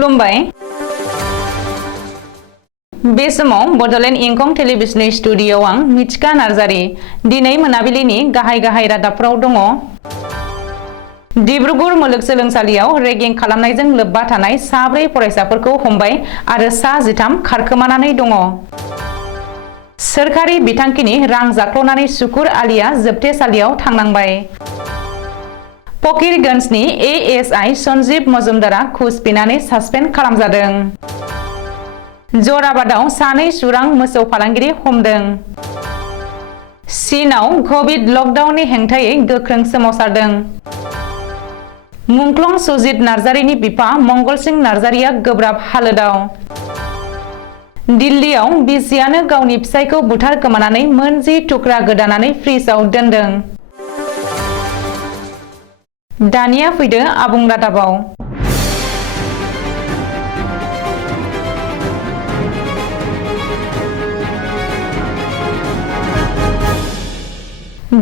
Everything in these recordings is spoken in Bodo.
खुलुमबाय बे समाव बडलेण्ड इंखं टेलिभिजननि स्टुडिय'आव आं मिथिका नार्जारी दिनै मोनाबिलिनि गाहाय रादाबफोराव दङ। डिब्रुगढ़ मुलुगसोलोंसालियाव रेगिं खालामनायजों लोब्बा थानाय साब्रै फरायसाफोरखौ हमबाय आरो सा 13 खारखोमानानै दङ। सोरखारि बिथांखिनि रां जाख्ल'नानै सुकुर आलिया जोबथेसालियाव थांनांबाय। फकीरगंजनि एएसआइ सन्जीब मजुमदारा घुस बिनानै सासपेन्ड खालामजादों। जराबादाव सानै सुरां मोसौ फालांगिरि हमदों। चीनआव कभिड लकडाउननि हेंथायै गोख्रों सोमावसारदों। मुंख्लं सुजित नार्जारीनि बिफा मंगल सिंह नार्जारीया गोब्राब हालोदाव। दिल्लीयाव बिसियानो गावनि फिसायखौ बुथारखोमानानै मोन 10 थुख्रा गोदानानै फ्रिजआव दोनदों। दानिया फैदो आबुं रादाबाव।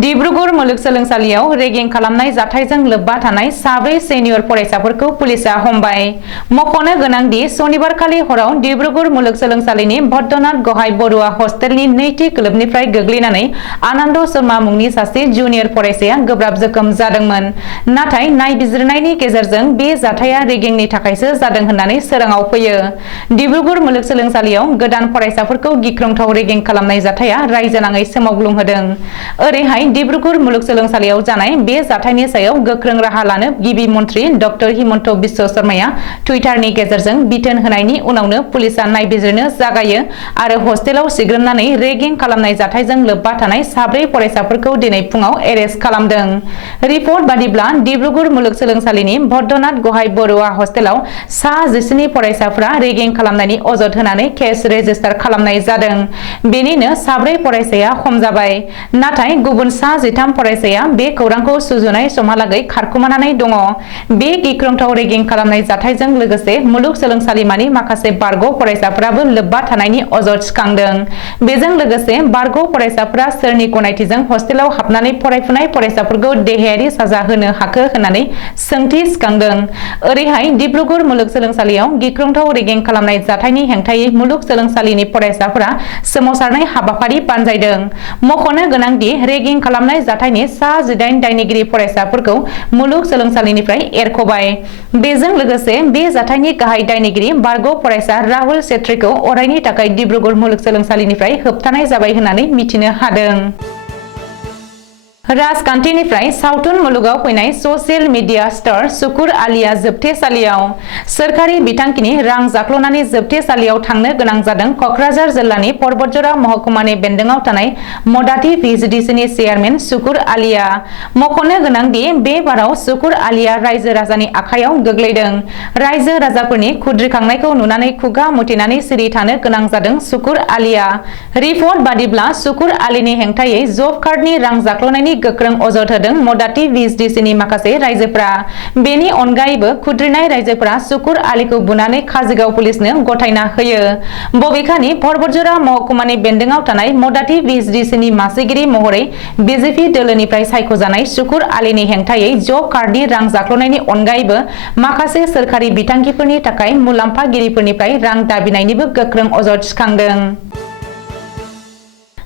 डिब्रुगढ़ मुलुगसोलोंसालियाव रेगिं खालामनाय जाथायजों लोब्बा थानाय साब्रै सेनियर फरायसाफोरखौ पुलिसा हमबाय। मख'नो गोनांदि सनिबारखालि हराव डिब्रुगढ़ मुलुगसोलोंसालिनि भद्रनाथ गहाय बरुवा हस्टेलनि नैथि खोलोबनिफ्राय गोग्लैनानै आनन्द शर्मा मुंनि सासे जुनियर फरायसाया गोब्राब जोखोम जादोंमोन। नाथाय नायबिजिरनायनि गेजेरजों बे जाथाया रेगिंनि थाखायसो जादों होननानै सोराङाव फैयो। डिब्रुगढ़ मुलुगसोलोंसालियाव गोदान फरायसाफोरखौ गिख्रंथाव रेगिं खालामनाय जाथाया रायजोनाङै सोमावग्लुंहोदों। ओरैहाय डिब्रुगढ़ मुलुगसोलोंसालियाव जानाय बे जाथायनि सायाव गोख्रों राहा लानो गिबि मन्त्रि डक्टर हिमन्त बिश्व शर्माया टुइटारनि गेजेरजों बिथोन होनायनि उनावनो पुलिसा नायबिजिरनो जागायो आरो हस्टेलाव सिग्रोमनानै रेगिं खालामनाय जाथायजों लोब्बा थानाय साब्रै फरायसाफोरखौ दिनै फुङाव एरेस्ट खालामदों। रिपर्ट बादिब्ला डिब्रुगढ़ मुलुगसोलोंसालिनि भद्रनाथ गहाय बरुवा हस्टेलाव सा 17 फरायसाफोरा रेगिं खालामनायनि अजद होनानै केस रेजिस्टार खालामनाय जादों। बेनिनो साब्रै फरायसाया हमजाबाय। नाथाय गुबुन सा 13 फरायसाया बे खौरांखौ सुजुनाय समहालागै खारखुमानानै दङ। बे गिख्रंथाव रेगिं खालामनाय जाथायजों लोगोसे मुलुगसोलोंसालिमानि माखासे बारग' फरायसाफोराबो लोब्बा थानायनि अजद सिखांदों। बेजों लोगोसे बारग' फरायसाफोरा सोरनि गनायथिजों हस्टेलाव हाबनानै फरायफुनाय फरायसाफोरखौ देहायारि साजा होनो हाखो होननानै सोंथि सिखांदों। ओरैहाय डिब्रुगढ़ मुलुगसोलोंसालियाव गिख्रंथाव रेगिं खालामनाय जाथायनि हेंथायै मुलुगसोलोंसालिनि फरायसाफोरा सोमावसारनाय हाबाफारि बानजायदों। मख'नो गोनांदि रेगिं खालामनाय जाथायनि सा 18 दायनिगिरि फरायसाफोरखौ मुलुगसोलोंसालिनिफ्राय एरख'बाय। बेजों लोगोसे बे जाथायनि गाहाय दायनिगिरि बारग' फरायसा राहुल छेत्रीखौ अरायनि थाखाय डिब्रुगढ़ मुलुगसोलोंसालिनिफ्राय होबथानाय जाबाय होननानै मिथिनो हादों। राजखान्थिनिफ्राय सावथुन मुलुगाव फैनाय ससियेल मिडिया स्टार सुकुर आलिया जोबथेसालियाव। सोरखारि बिथांखिनि रां जाख्ल'नानै जोबथेसालियाव थांनो गोनां जादों। कक्राझार जिल्लानि परबतजरा महकुमानि बेन्दोंआव थानाय मदाति भिजिडिसिनि चेयारमेन सुकुर आलिया। मख'नो गोनांदि बे बाराव सुकुर आलिया रायजो राजानि आखायाव गोग्लैदों। रायजो राजाफोरनि खुद्रिखांनायखौ नुनानै खुगा मुथेनानै सिरि थानो गोनां जादों सुकुर आलिया। रिपर्ट बादिब्ला सुकुर आलिनि हेंथायै जब कार्डनि रां जाख्ल'नायनि गोख्रों अजद होदों मदाति भिजिडिसिनि माखासे रायजोफोरा। बेनि अनगायैबो खुद्रिनाय रायजोफोरा सुकुर आलिखौ बुनानै काजिगाव पुलिसनो गथायना होयो। बबेखानि परबतजरा महकुमानि बेन्दोंआव थानाय मदाति भिजिडिसिनि मासिगिरि महरै बिजेपि दोलोनिफ्राय सायख'जानाय सुकुर आलिनि हेंथायै जब कार्डनि रां जाख्ल'नायनि अनगायैबो माखासे सोरखारि बिथांखिफोरनि थाखाय मुलाम्फागिरिफोरनिफ्राय रां दाबिनायनिबो गोख्रों अजद सिखांदों।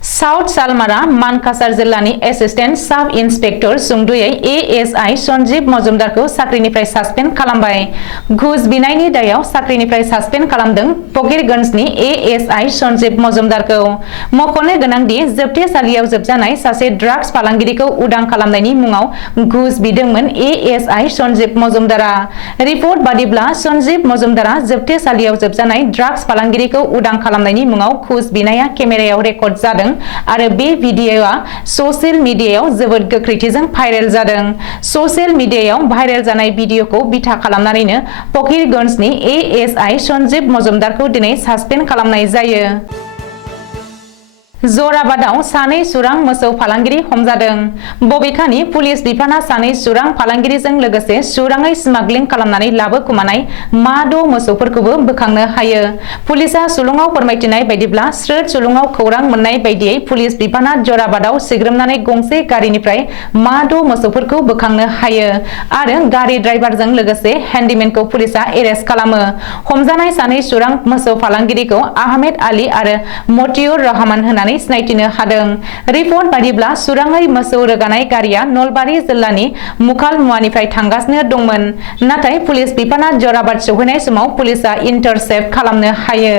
साउथ सालमारा मानकासार जिल्लानि एसिस्टेन्ट साब इन्सपेक्टर सुंद'यै एएसआइ सन्जीब मजुमदारखौ साख्रिनिफ्राय सासपेन्ड खालामबाय। घुस बिनायनि दायाव साख्रिनिफ्राय सासपेन्ड खालामदों फकीरगंजनि एएसआइ सन्जीब मजुमदारखौ। मख'नो गोनांदि जोबथेसालियाव जोबजानाय सासे ड्राग्स फालांगिरिखौ उदां खालामनायनि मुङाव घुस बिदोंमोन एएसआइ सन्जीब मजुमदारा। रिपर्ट बादिब्ला सन्जीब मजुमदारा जोबथेसालियाव जोबजानाय ड्राग्स फालांगिरिखौ उदां खालामनायनि मुङाव घुस बिनाया केमेरायाव रेकर्ड जादों आरो बे भिडिअ'आ ससियेल मिडियायाव जोबोद गोख्रैथिजों भाइरेल जादों। ससियेल मिडियायाव भाइरेल जानाय भिडिअ'खौ बिथा खालामनानैनो फकीरगंजनि एएसआइ सन्जीब मजुमदारखौ दिनै सासपेन्ड खालामनाय जायो। जराबादाव सानै सुरां मोसौ फालांगिरि हमजादों। बबेखानि पुलिस बिफाना सानै सुरां फालांगिरिजों लोगोसे सुराङै स्मागलिं खालामनानै लाबोखुमानाय मा द' मोसौफोरखौबो बोखांनो हायो। पुलिसा सुलुङाव फोरमायथिनाय बायदिब्ला स्रोद सुलुङाव खौरां मोननाय बायदियै पुलिस बिफाना जराबादाव सिग्रोमनानै गंसे गारिनिफ्राय मा द' मोसौफोरखौ बोखांनो हायो आरो गारि ड्राइभारजों लोगोसे हेन्डिमेनखौ पुलिसा एरेस्ट खालामो। हमजानाय सानै सुरां मोसौ फालांगिरिखौ आहमेद आली आरो मतियुर रहमान होननानै सिनायथिनो हादों। रिपर्ट बादिब्ला सुराङै मोसौ रोगानाय गारिया नलबारि जिल्लानि मुखालमुवानिफ्राय थांगासिनो दंमोन। नाथाय पुलिस बिफाना जराबाद सौहैनाय समाव पुलिसा इन्टारसेप्ट खालामनो हायो।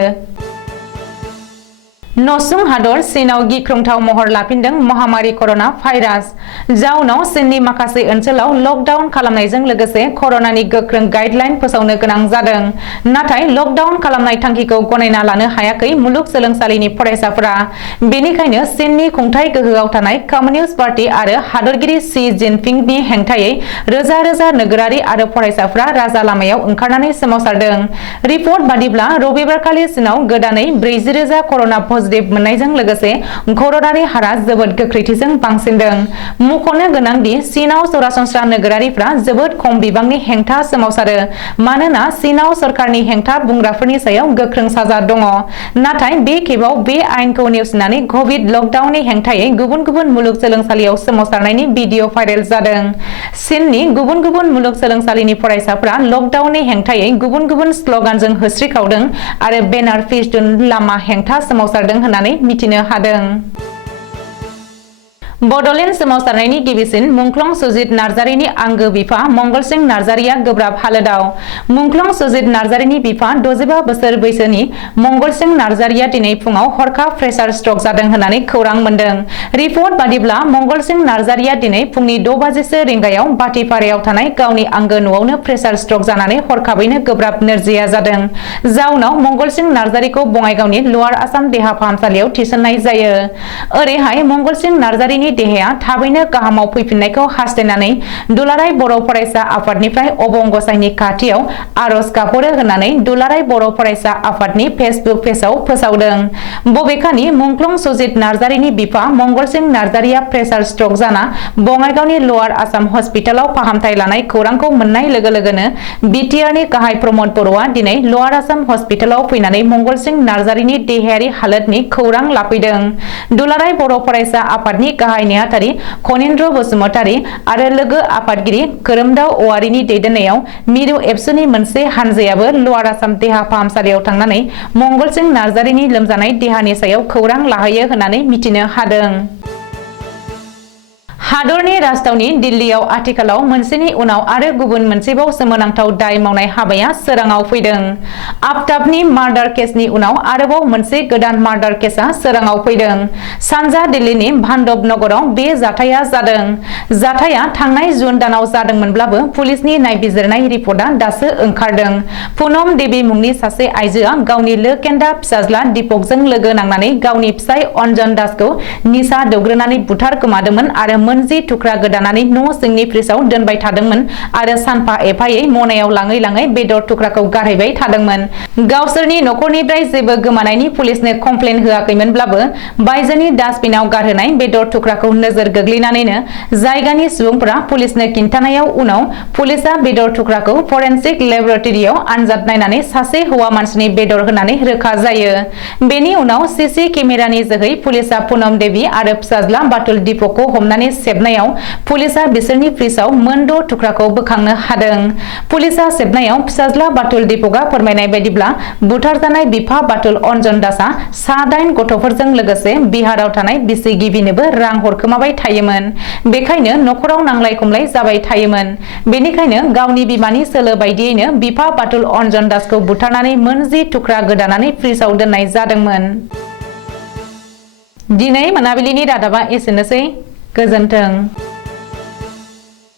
नसुं हादर चीनआव गिख्रंथाव महर लाफिनदों महामारी कर'ना भाइरास। जाउनाव चीननि माखासे ओनसोलाव लकडाउन खालामनायजों लोगोसे कर'नानि गोख्रों गाइडलाइन फोसावनो गोनां जादों। नाथाय लकडाउन खालामनाय थांखिखौ गनायना लानो हायाखै मुलुगसोलोंसालिनि फरायसाफोरा। बेनिखायनो चीननि खुंथाय गोहोआव थानाय कमिउनिस्ट पार्टी आरो हादरगिरि शी जिनपिंनि हेंथायै रोजा रोजा नोगोरारि आरो फरायसाफोरा राजा लामायाव ओंखारनानै सोमावसारदों। रिपर्ट बादिब्ला रबिबारखालि चीनआव गोदानै 40,000 कर'ना पजिटिभ मोननायजों लोगोसे कर'नानि हारा जोबोद गोख्रैथिजों बांसिनदों। मख'नो गोनांदि चीनआव सरासनस्रा नोगोरारिफ्रा जोबोद खम बिबांनि हेंथा सोमावसारो मानोना चीनआव सरकारनि हेंथा बुंग्राफोरनि सायाव गोख्रों साजा दङ। नाथाय बे खेबाव बे आयेनखौ नेवसिनानै कभिड लकडाउननि हेंथायै गुबुन गुबुन मुलुगसोलोंसालियाव सोमावसारनायनि भिडिअ भाइरेल जादों। चीननि गुबुन गुबुन मुलुगसोलोंसालिनि फरायसाफोरा लकडाउननि हेंथायै गुबुन गुबुन स्लगानजों होस्रिखावदों आरो बेनार फेस्टुन लामा हेंथा सोमावसारदों होननानै मिथिनो हादों। बड'लेण्ड सोमावसारनायनि गिबिसिन मुंख्लं सुजित नार्जारिनि आंगो बिफा मंगलसिं नार्जारिया गोब्राब हालोदाव। मुंख्लं सुजित नार्जारिनि बिफा 65 बोसोर बैसोनि मंगलसिं नार्जारिया दिनै फुङाव हरखाब प्रेसार स्ट्रक जादों होननानै खौरां मोन्दों। रिपर्ट बादिब्ला मंगलसिं नार्जारिया दिनै फुंनि 6 बाजिसो रिंगायाव बाटिपारायाव थानाय गावनि आंगो न'आवनो प्रेसार स्ट्रक जानानै हरखाबैनो गोब्राब नोरजिया जादों। जाउनाव मंगलसिं नार्जारिखौ बङाइगावनि लवार आसाम देहा फाहामसालियाव थिसननाय जायो। ओरैहाय मंगलसिं नार्जारिनि देहाया थाबैनो गाहामाव फैफिननायखौ हास्थायनानै दुलाराय बर' फरायसा आफादनिफ्राय अबं गसाइनि खाथियाव आरज गाबहरो होननानै दुलाराय बर' फरायसा आफादनि फेसबुक पेजआव फोसावदों। बबेखानि मुंख्लं सुजित नार्जारिनि बिफा मंगलसिं नार्जारिया प्रेसार स्ट्रक जाना बङाइगावनि लवार आसाम हस्पिटालाव फाहामथाय लानाय खौरांखौ मोननाय लोगो लोगोनो बिटिआरनि गाहाय प्रमद बर'आ दिनै लवार आसाम हस्पिटालाव फैनानै मंगलसिं नार्जारिनि देहायारि हालोदनि खौरां लाफैदों। दुलाराय बर' फरायसा आफादनि गाहाय नेहाथारि खनिन्द्र बसुमतारी आरो लोगो आफादगिरि खोरोमदाव औवारिनि दैदेननायाव मिरु एबसुनि मोनसे हानजायाबो लवार आसाम देहा फाहामसालियाव थांनानै मंगलसिं नार्जारिनि लोमजानाय देहानि सायाव खौरां लाहैयो होननानै मिथिनो हादों। हादरनि राजधानी दिल्लीयाव आथिखालाव मोनसेनि उनाव आरो गुबुन मोनसेबाव सोमोनांथाव दाय मावनाय हाबाया सोराङाव फैदों। आफ्ताबनि मार्डार केसनि उनाव आरोबाव मोनसे गोदान मार्डार केसआ सोराङाव फैदों। सानजा दिल्लीनि भान्डव नगराव बे जाथाया जादों। जाथाया थांनाय जुन दानाव जादोंमोनब्लाबो पुलिसनि नायबिजिरनाय रिपर्टआ दासो ओंखारदों। पुनम देवी मुंनि सासे आइजोआ गावनि लोकेन्दा फिसाज्ला दीपकजों लोगो नांनानै गावनि फिसाय अन्जन दासखौ निसा दौग्रोनानै बुथारगोमादोंमोन आरो मोनजि थुख्रा गोदानानै न' सिंनि फ्रिजआव दोनबाय थादोंमोन आरो सानफा एफायै मनायाव लाङै लाङै बेदर थुख्राखौ गारहैबाय थादोंमोन। गावसोरनि न'खरनिफ्राय जेबो गोमानायनि पुलिसनो कमप्लेन होआखैमोनब्लाबो बायजोनि डास्टबिनाव गारहोनाय बेदर थुख्राखौ नोजोर गोग्लैनानैनो जायगानि सुबुंफोरा पुलिसनो खिन्थानायाव उनाव पुलिसआ बेदर थुख्राखौ फरेनसिक लेबरेटरियाव आनजाद नायनानै सासे हौवा मानसिनि बेदर होननानै रोखा जायो। बेनि उनाव सीसी केमेरानि जोहै पुलिसआ पुनम देवी आरो फिसाज्ला बाथुल दीपकखौ हमनानै सेबनायाव पुलिसआ बिसोरनि फ्रिजआव मोन 6 थुख्राखौ बोखांनो हादों। पुलिसआ सेबनायाव फिसाज्ला बाथुल दीपकआ फोरमायनाय बायदिब्ला बुथारजानाय बिफा बाथुल अन्जन दासआ सा 8 गथ'फोरजों लोगोसे बिहाराव थानाय बिसि गिबिनोबो रां हरखोमाबाय थायोमोन। बेखायनो न'खराव नांलाय खमलाय जाबाय थायोमोन। बेनिखायनो गावनि बिमानि सोलो बायदियैनो बिफा बाथुल अन्जन दासखौ बुथारनानै मोन 10 थुख्रा गोदानानै फ्रिजआव दोननाय जादोंमोन। दिनै मोनाबिलिनि रादाबा एसेनोसै। गोजोन्थों।